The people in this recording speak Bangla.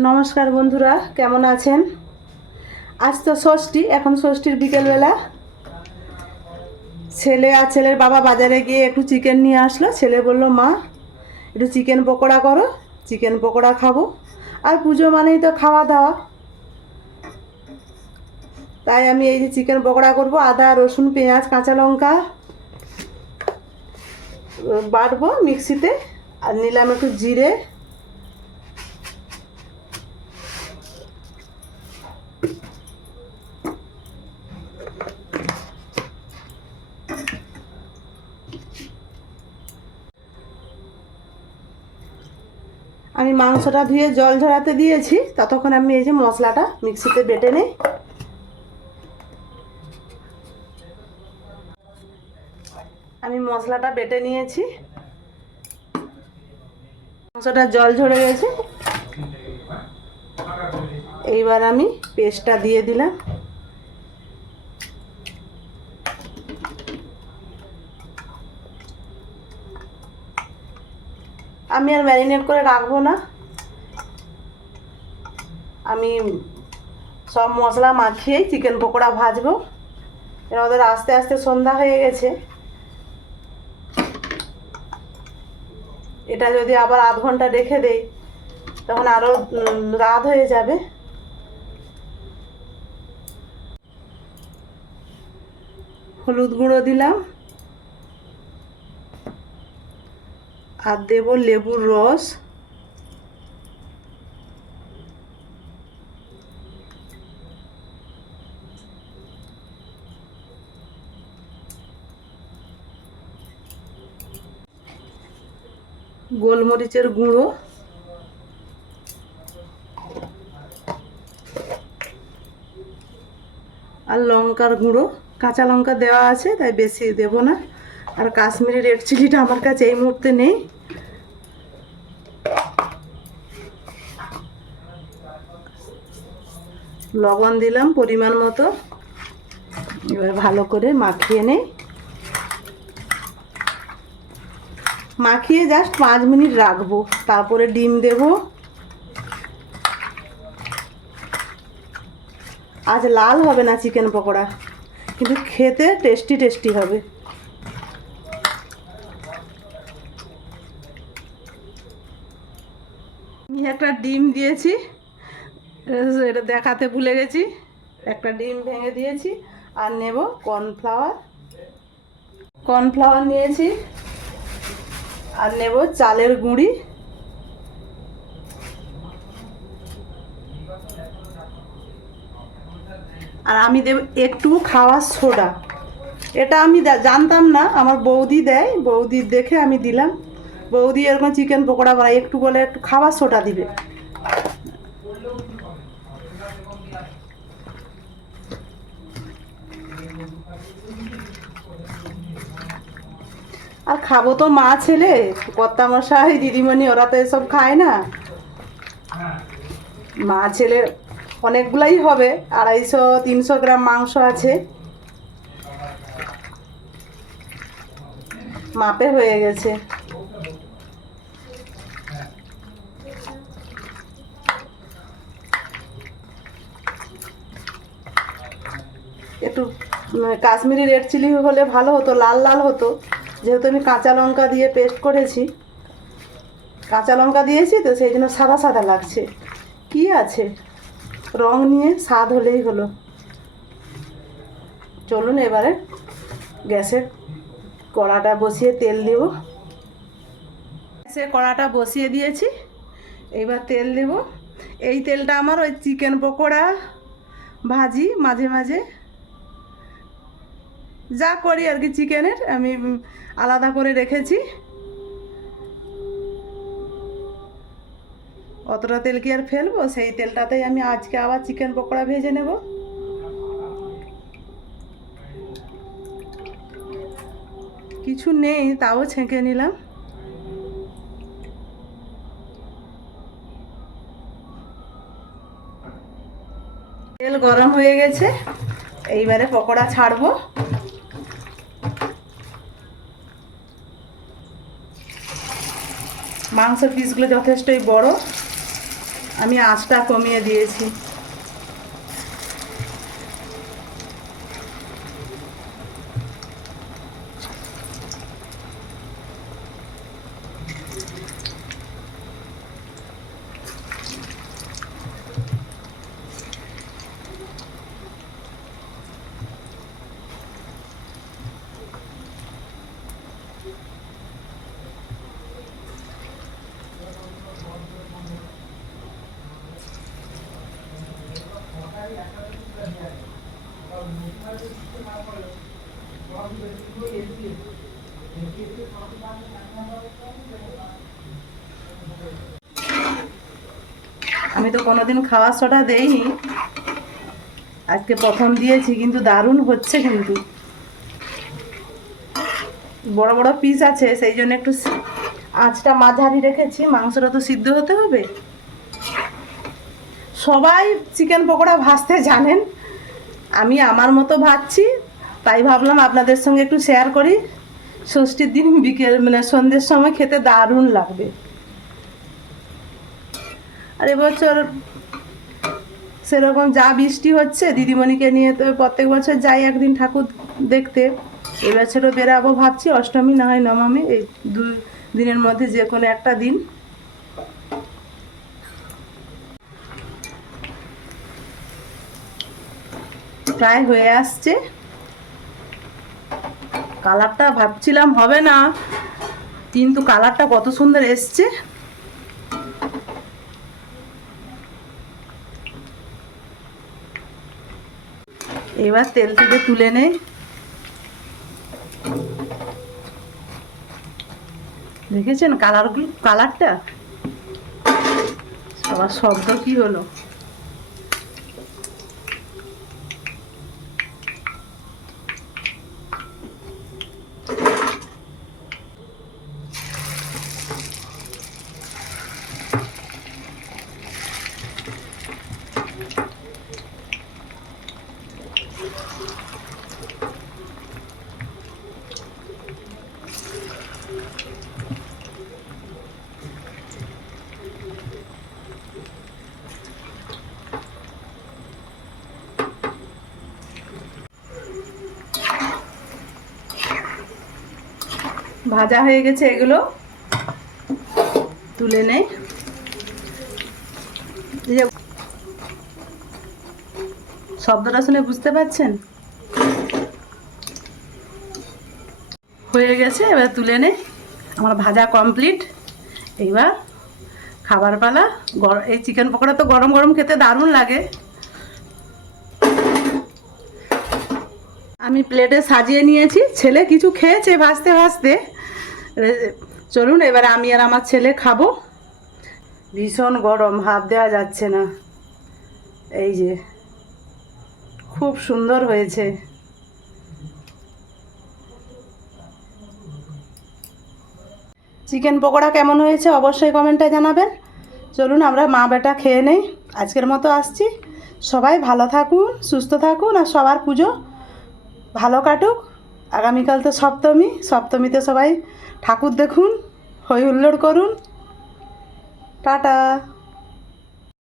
নমস্কার বন্ধুরা, কেমন আছেন? আজ তো ষষ্ঠী, এখন ষষ্ঠীর বিকেলবেলা। ছেলে আর ছেলের বাবা বাজারে গিয়ে একটু চিকেন নিয়ে আসলো। ছেলে বলল, মা একটু চিকেন পকোড়া করো, চিকেন পকোড়া খাবো। আর পুজো মানেই তো খাওয়া দাওয়া, তাই আমি এই যে চিকেন পকোড়া করব। আদা, রসুন, পেঁয়াজ, কাঁচা লঙ্কা বাটবো মিক্সিতে, আর নিলাম একটু জিরে। আমি মাংসটা ধুয়ে জল ঝরাতে দিয়েছি, ততক্ষণ আমি এই যে মশলাটা মিক্সিতে বেটে নিই। আমি মশলাটা বেটে নিয়েছি, মাংসটা জল ঝরে গেছে। এইবার আমি পেস্টটা দিয়ে দিলাম। আমি আর ম্যারিনেট করে রাখবো না, আমি সব মশলা মাখিয়েই চিকেন পকোড়া ভাজবো। এর ওদের আস্তে আস্তে সন্ধ্যা হয়ে গেছে, এটা যদি আবার আধ ঘন্টা রেখে দেই তখন আরও রাত হয়ে যাবে। হলুদ গুঁড়ো দিলাম, আর দেব লেবুর রস। গোলমরিচের গুঁড়ো, আর লঙ্কার গুঁড়ো। কাঁচা লঙ্কা দেওয়া আছে তাই বেশি দেব না। আর কাশ্মীরি রেড চিলিটা আমার কাছে এই মুহূর্তে নেই। লবণ দিলাম পরিমাণ মতো। এবার ভালো করে মাখিয়ে নেই, মাখিয়ে জাস্ট 5 মিনিট রাখবো, তারপরে ডিম দেব। আজ লাল হবে না চিকেন পকোড়া, কিন্তু খেতে টেস্টি টেস্টি হবে। আমি একটা ডিম দিয়েছি, এটা দেখাতে ভুলে গেছি। একটা ডিম ভেঙে দিয়েছি। আর নেব কর্নফ্লাওয়ার, কর্নফ্লাওয়ার নিয়েছি। আর নেব চালের গুঁড়ি। আর আমি দেব একটু খাওয়ার সোডা। এটা আমি জানতাম না, আমার বৌদি দেয়, বৌদির দেখে আমি দিলাম। বৌদি এরকম চিকেন পকোড়া বানায়, একটু বলে একটু খাওয়ার সোডা দিবে। আর খাবো তো মা ছেলে, কর্তামশাই দিদিমণি ওরা তো এসব খায় না। মা ছেলে অনেকগুলাই হবে, 250-300 গ্রাম মাংস আছে, মাপে হয়ে গেছে। একটু কাশ্মীরি রেড চিলি হলে ভালো হতো, লাল লাল হতো। যেহেতু আমি কাঁচা লঙ্কা দিয়ে পেস্ট করেছি, কাঁচা লঙ্কা দিয়েছি তো সেই জন্য সাদা সাদা লাগছে। কি আছে, রং নিয়ে স্বাদ হলেই হলো। চলুন এবারে গ্যাসে কড়াটা বসিয়ে তেল দেব। গ্যাসে কড়াটা বসিয়ে দিয়েছি, এইবার তেল দেব। এই তেলটা আমার ওই চিকেন পকোড়া ভাজি মাঝে মাঝে যা করি আর কি, চিকেনের আমি আলাদা করে রেখেছি। অতটা তেল কি আর ফেলবো, সেই তেলটাতেই আমি আজকে আবার চিকেন পকোড়া ভেজে নেব। কিছু নেই তাও ছেঁকে নিলাম। তেল গরম হয়ে গেছে, এইবারে পকোড়া ছাড়বো। মাংসের পিসগুলো যথেষ্টই বড়, আমি আঁচটা কমিয়ে দিয়েছি। আমি তো কোনোদিন খাওয়া সোডা দেইনি, আজকে প্রথম দিয়েছি, কিন্তু দারুণ হচ্ছে। কিন্তু বড় বড় পিস আছে, সেই জন্য একটু আঁচটা মাঝারি রেখেছি, মাংসটা তো সিদ্ধ হতে হবে। সবাই চিকেন পকোড়া ভাজতে জানেন, আমি আমার মতো ভাজছি, তাই ভাবলাম আপনাদের সঙ্গে একটু শেয়ার করি। ষষ্ঠীর দিন বিকেল মানে সন্ধ্যের সময় খেতে দারুণ লাগবে। আর এবছর সেরকম যা বৃষ্টি হচ্ছে, দিদিমণিকে নিয়ে তো প্রত্যেক বছর যাই একদিন ঠাকুর দেখতে, এবছরও বেরাবো ভাবছি, অষ্টমী না হয় নবমী, এই 2 দিনের মধ্যে যে কোনো একটা দিন। প্রায় হয়ে আসছে। কালারটা ভাবছিলাম হবে না, কিন্তু কালারটা কত সুন্দর এসছে। এবার তেল থেকে তুলে নেই। দেখেছেন কালারটা? সবার শব্দ কি হলো? ভাজা হয়ে গেছে, এগুলো তুলে নেই। এই যে শব্দটা শুনে বুঝতে পারছেন? হয়ে গেছে, এবার তুলে নেই। আমার ভাজা কমপ্লিট। এইবার খাবার পালা। এই চিকেন পকোড়া তো গরম গরম খেতে দারুণ লাগে। আমি প্লেটে সাজিয়ে নিয়েছি, ছেলে কিছু খেয়েছে ভাজতে ভাজতে। চলুন এবার আমি আর আমার ছেলে খাবো। ভীষণ গরম, হাত দেওয়া যাচ্ছে না। এই যে খুব সুন্দর হয়েছে। চিকেন পকোড়া কেমন হয়েছে অবশ্যই কমেন্টে জানাবেন। চলুন আমরা মা বেটা খেয়ে নেই। আজকের মতো আসছি। সবাই ভালো থাকুন, সুস্থ থাকুন, আর সবার পুজো ভালো কাটুক। আগামীকাল তো সপ্তমী, সপ্তমীতে সবাই ঠাকুর দেখুন, হই হুল্লোড় করুন। টাটা।